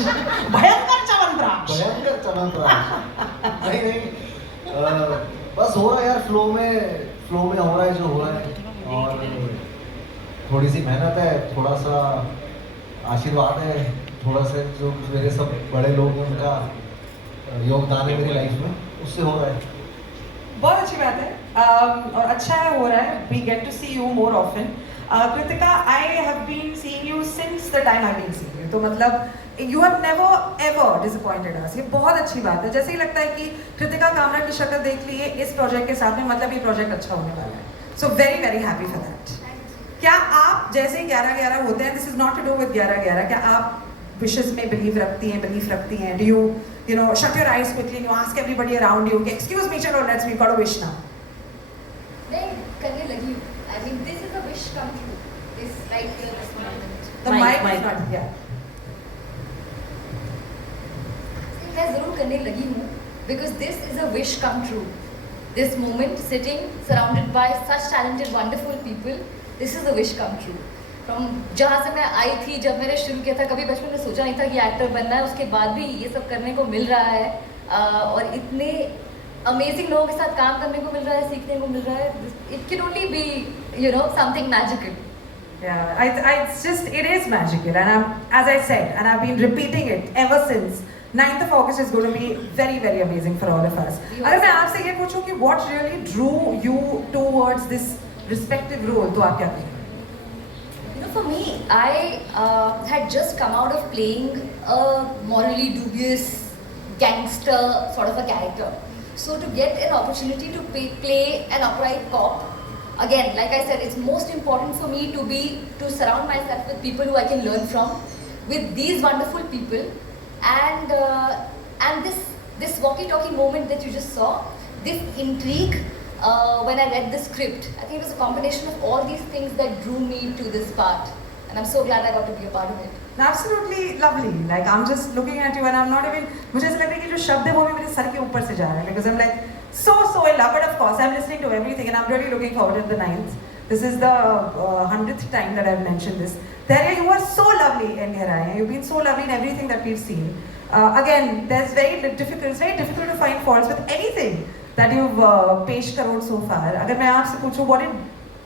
भयंकर च्यवनप्राश। भयंकर च्यवनप्राश। नहीं नहीं, बस हो रहा है यार, फ्लो में हो रहा है जो हो रहा है, और थोड़ी सी मेहनत है, थोड़ा सा आशीर्वाद है, थोड़ा सा जो मेरे सब बड़े लोग हैं उनका योगदान है मेरी लाइफ में, उससे हो रहा है। बहुत अच्छी बात है, और अच्छा है हो रहा है। We get to see you more often. Kritika, I have been seeing you since the time I been seeing you, तो मतलब you have never ever disappointed us. ये बहुत अच्छी बात है। जैसे ही लगता है कि कृतिका कामरा की शक्ल देख ली है इस प्रोजेक्ट के साथ में, मतलब ये प्रोजेक्ट अच्छा होने वाला है। So very very happy for that. क्या आप जैसे ही 11-11 होते हैं, this is not to do with 11-11, क्या आप विशेस में बिलीव रखती हैं? Do you know, shut your eyes quickly and you ask everybody around you, excuse me chalo, let's we've got a wish now? नहीं करने लगी हूँ। I mean this is a wish come true. This right here, this moment. The mic is not here. मैं ज़रूर करने लगी हूँ because this is a wish come true. This moment, sitting surrounded by such talented, wonderful people, this is a wish come true. From जहाँ से मैं आई थी, जब मैंने शुरू किया था, कभी बचपन में सोचा नहीं था कि एक्टर बनना है। उसके बाद भी ये सब करने को मिल रहा है, और इतने अमेजिंग लोगों के साथ काम करने को मिल रहा है, सीखने को मिल रहा है। It can only be something magical. Yeah, it's just, it is magical, and as I said, and I've been repeating it ever since. 9th of August is going to be very, very amazing for all of us. अगर मैं आपसे ये पूछूं कि what really drew you towards this respective role, तो आप क्या कहेंगे? For me, I had just come out of playing a morally dubious gangster sort of a character. So to get an opportunity to play an upright cop, again, like I said, it's most important for me to surround myself with people who I can learn from, with these wonderful people, and this walkie-talkie moment that you just saw, this intrigue. When I read the script, I think it was a combination of all these things that drew me to this part, and I'm so glad I got to be a part of it. Absolutely lovely. Like I'm just looking at you and I'm not even, मुझे ऐसा लग रहा है कि जो शब्द है वो भी मेरे सर के ऊपर से जा रहा है, because I'm like so in love. But of course I'm listening to everything and I'm really looking forward to the 9th. This is the 100th time that I've mentioned this. Dharya, you are so lovely in Gehrai. You've been so lovely in everything that we've seen. Again, it's very difficult to find faults with anything that you've पेश crore so far. अगर मैं आपसे पूछूं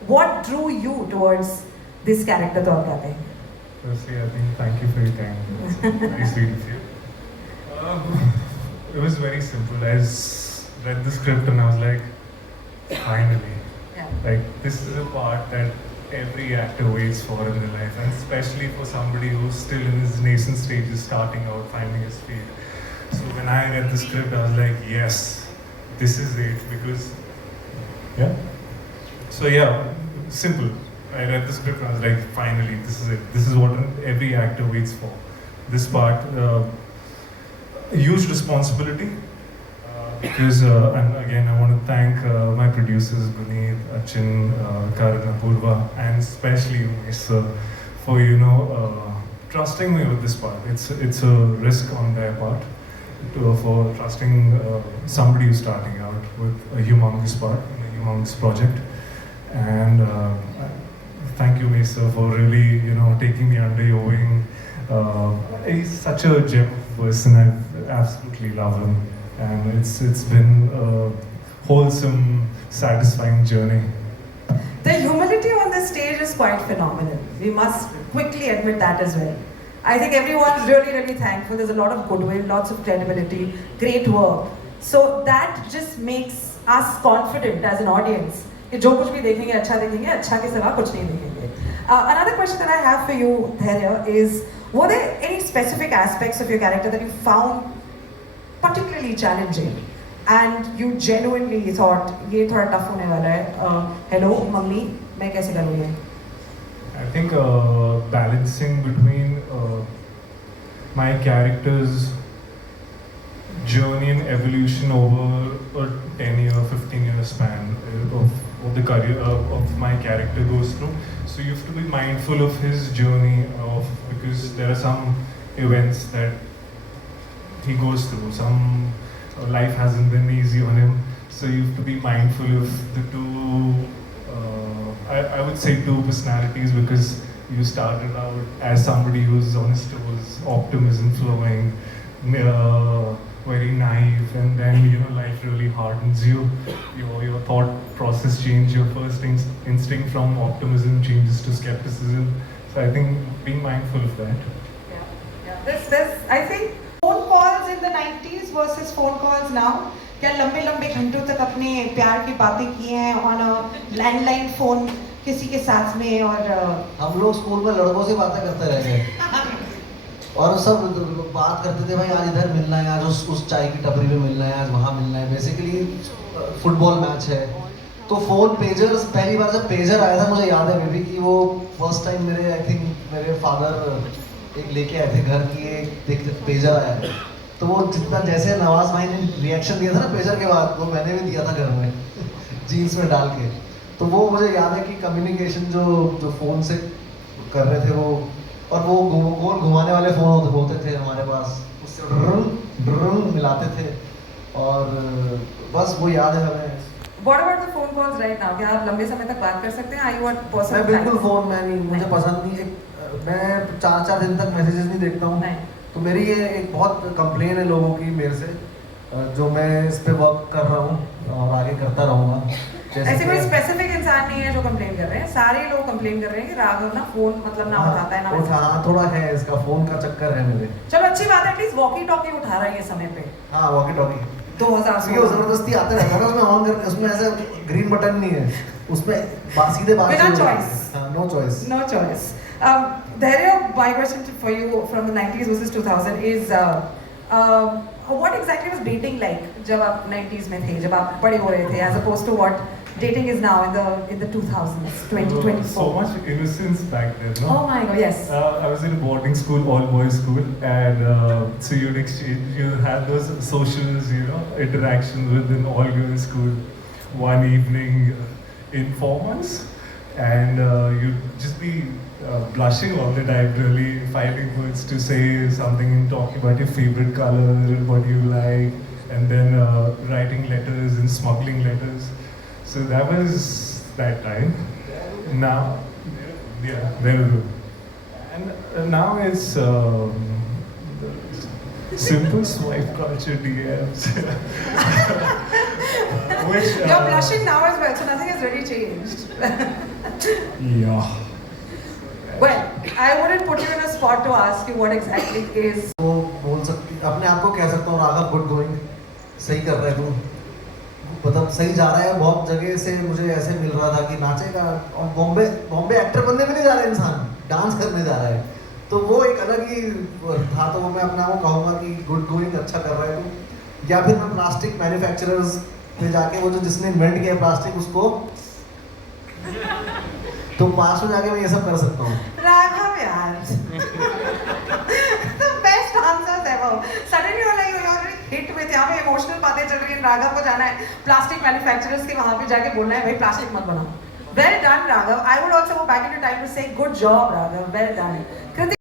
what drew you towards this character, तो आप क्या कहेंगे? Firstly, I think thank you for your time. It's very sweet of you. It was very simple. I read the script and I was like, finally, like this is a part that every actor waits for in their life, and especially for somebody who's still in his nascent stages, starting out, finding his feet. So when I read the script, I was like, yes. This is it, because so simple. I read the script and I was like, finally, this is it. This is what every actor waits for. This part, a huge responsibility, because and again I want to thank my producers Guneet, Achin, Karan, Apurva, and especially Umesh sir for trusting me with this part. It's a risk on their part. For trusting somebody who's starting out with a humongous part in a humongous project, and thank you, Mesa, for really taking me under your wing. He's such a gem person. I absolutely love him, and it's been a wholesome, satisfying journey. The humility on the stage is quite phenomenal. We must quickly admit that as well. I think everyone's really thankful. There's a lot of goodwill, lots of credibility, great work. So that just makes us confident as an audience कि जो कुछ भी देखेंगे अच्छा के सिवा कुछ नहीं देखेंगे. Another question that I have for you, Dharya, is were there any specific aspects of your character that you found particularly challenging and you genuinely thought ये थोड़ा tough होने वाला है? Hello, मम्मी, मैं कैसे करूँगी? I think balancing between my character's journey and evolution over a 10-year, 15-year span of the career of my character goes through. So you have to be mindful of his journey, because there are some events that he goes through. Some life hasn't been easy on him. So you have to be mindful of the two, I would say two personalities, because You started out as somebody who's on his toes, optimism flowing, very naive, and then life really hardens you. Your thought process change. Your first instinct from optimism changes to skepticism. So I think being mindful of that. This I think phone calls in the 90s versus phone calls now. क्या लंबे लंबे घंटों तक अपने प्यार की बातें की हैं ऑन अ लैंडलाइन फोन किसी के साथ में और हम लोग स्कूल में लड़कों से बातें करते रह गए और सब बात करते थे भाई आज इधर मिलना है, आज उस चाय की टपरी पे मिलना है, आज वहाँ मिलना है। बेसिकली फुटबॉल मैच है तो फोन पेजर, पहली बार जब पेजर आया था मुझे याद है बेबी कि वो फर्स्ट टाइम मेरे आई थिंक मेरे फादर एक लेके आए थे घर की, एक पेजर आया तो वो जितना जैसे नवाज भाई ने रिएक्शन दिया था ना पेजर के बाद वो मैंने भी दिया था घर में जीन्स में डाल के। तो वो मुझे याद है कि कम्युनिकेशन जो फ़ोन से कर रहे थे वो, और वो गोल घुमाने वाले फ़ोन होते थे हमारे पास, उससे ड्रुंग मिलाते थे और बस वो याद है हमें। What about the phone calls right now? क्या आप लंबे समय तक बात कर सकते हैं? Are you a person? मैं बिल्कुल फ़ोन मैं नहीं, मुझे पसंद नहीं है। मैं 4-4 दिन तक मैसेजेस नहीं देखता हूँ। तो मेरी ये एक बहुत कंप्लेन है लोगों की मेरे से, जो मैं इस पे वर्क कर रहा हूँ और आगे करता रहूँगा। ऐसे कोई स्पेसिफिक इंसान नहीं है जो कंप्लेन कर रहे हैं, सारे लोग कंप्लेन कर रहे हैं कि राघव ना फोन मतलब ना उठाता है ना। हाँ थोड़ा है इसका, फोन का चक्कर है मेरे। चलो अच्छी बात है, एटलीस्ट वॉकी टॉकी उठा रहा है ये समय पे। हाँ वॉकी टॉकी 2000 वो जबरदस्ती आते रहता है ना, उसमें ऑन कर, उसमें ऐसे ग्रीन बटन नहीं है, उसमें सीधे बात बिना choice. No choice. No choice. Dhairya, my question for you from the 90s versus 2000 is what exactly was dating like जब आप 90s में थे, जब आप बड़े हो रहे थे, as opposed to what dating is now in the 2000s, 2024? So much innocence back then, no? Oh my God, yes. I was in a boarding school, all boys school, and so you'd exchange, you had those socials, interactions with an all girls school one evening in 4 months, and you'd just be blushing all the time, really finding words to say something and talking about your favorite color, what you like, and then writing letters and smuggling letters. So that was that time. Now, yeah, there we go. And now it's simple swipe culture DMs. Which, You're blushing now as well, so nothing has really changed. Yeah. Well, I wouldn't put you in a spot to ask you what exactly is. वो बोल सकती, अपने आप को कह सकता हूँ Raghav good going, सही कर रहा है तू, मतलब सही जा रहा है। बहुत जगह से मुझे ऐसे मिल रहा था कि नाचेगा, और बॉम्बे एक्टर बनने में नहीं जा रहा है इंसान, डांस करने जा रहा है, तो वो एक अलग ही था। तो वो मैं अपने आप को कहूँगा कि गुड गोइंग, अच्छा कर रहा है तू। या फिर मैं प्लास्टिक मैन्युफैक्चरर्स पे जाके, वो जो जिसने इन्वेंट किया प्लास्टिक, उसको तो पास में जाके मैं ये सब कर सकता हूँ। Raghav, yaar. The best answers ever. Suddenly you're like, you're already hit with, यहाँ पे emotional बातें चल रही हैं, राघव को जाना है प्लास्टिक मैन्युफैक्चरर्स के वहाँ पे जाके बोलना है भाई प्लास्टिक मत बनाओ। Well done, Raghav. I would also go back into time to say good job, Raghav. Well done.